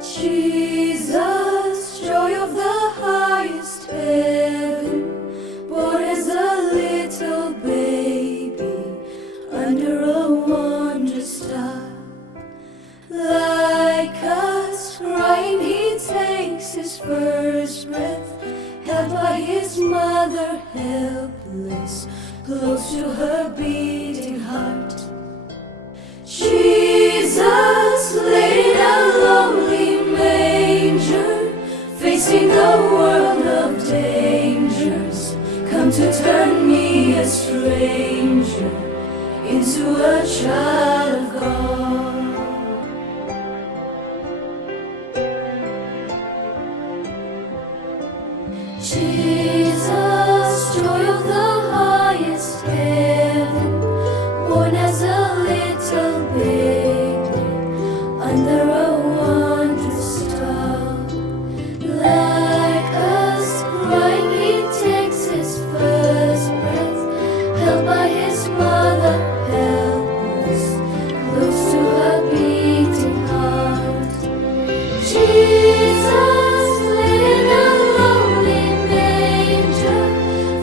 Jesus, joy of the highest heaven, born as a little baby under a wondrous star. Like us, crying, he takes his first breath, held by his mother, helpless, close to her beating heart. Jesus, laid in a lonely manger, facing a world of dangers, come to turn me, a stranger, into a child of God. Jesus, joy of the highest heaven, born as a little baby under a wondrous star. Like us, crying, he takes his first breath, held by his mother, helpless, close to her beating heart. Jesus, laid in a lonely manger,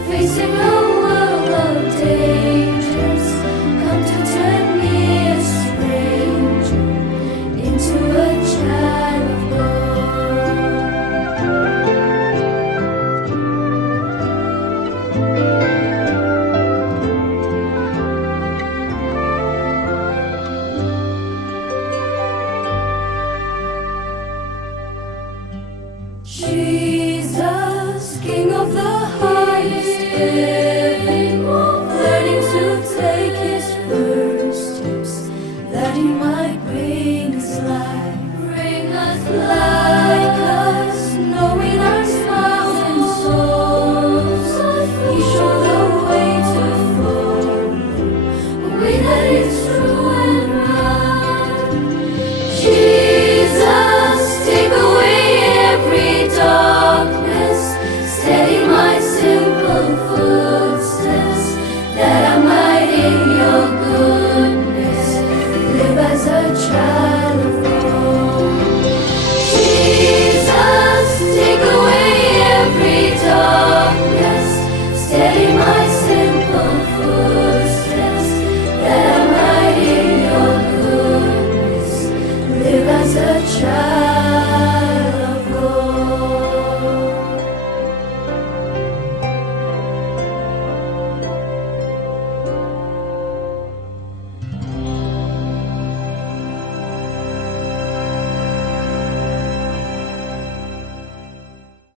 facing a world of dangers, come to turn me, a stranger, into a child of God. Jesus, King of the highest heaven, learning to take his first steps, that he might bring us life,